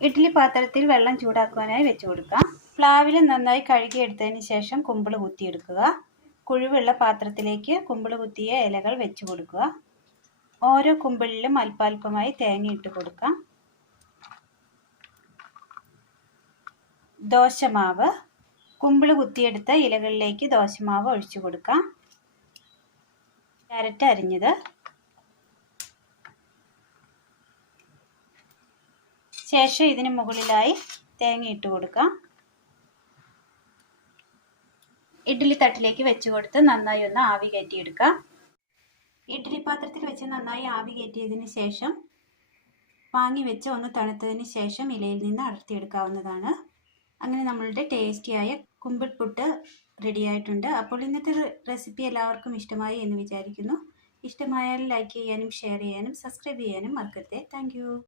ഇഡ്ഡലി പാത്രത്തിൽ വെള്ളം ചൂടാക്കുവാനായി വെച്ച് കൊടുക്കാം. പ്ലാവില നന്നായി കഴുകിയെടുത്തതിന് ശേഷം കുമ്പിൾ കുത്തിയെടുക്കുക. കുഴിവുള്ള പാത്രത്തിലേക്ക് കുമ്പിൾ കുത്തിയ ഇലകൾ വെച്ച് കൊടുക്കുക. ഓരോ കുമ്പിളിലും അല്പാൽപമായി തേങ്ങ ഇട്ട് കൊടുക്കാം. ദോശമാവ്, കുമ്പിൾ കുത്തിയെടുത്ത ഇലകളിലേക്ക് ദോശമാവ് ഒഴിച്ചു കൊടുക്കാം. ക്യാരറ്റ് അരിഞ്ഞത്, ശേഷം ഇതിന് മുകളിലായി തേങ്ങ ഇട്ട് കൊടുക്കാം. ഇഡ്ഡലി തട്ടിലേക്ക് വെച്ച് കൊടുത്ത് നന്നായി ഒന്ന് ആവി കയറ്റിയെടുക്കാം. ഇഡ്ഡലി പാത്രത്തിൽ വെച്ച് നന്നായി ആവി കയറ്റിയതിന് ശേഷം വാങ്ങി വെച്ച് ഒന്ന് തണുത്തതിന് ശേഷം ഇലയിൽ നിന്ന് അടർത്തിയെടുക്കാവുന്നതാണ്. അങ്ങനെ നമ്മളുടെ ടേസ്റ്റിയായ കുമ്പിൾ പുട്ട് റെഡിയായിട്ടുണ്ട്. അപ്പോൾ ഇന്നത്തെ റെസിപ്പി എല്ലാവർക്കും ഇഷ്ടമായി എന്ന് വിചാരിക്കുന്നു. ഇഷ്ടമായാൽ ലൈക്ക് ചെയ്യാനും ഷെയർ ചെയ്യാനും സബ്സ്ക്രൈബ് ചെയ്യാനും മറക്കരുത്. താങ്ക്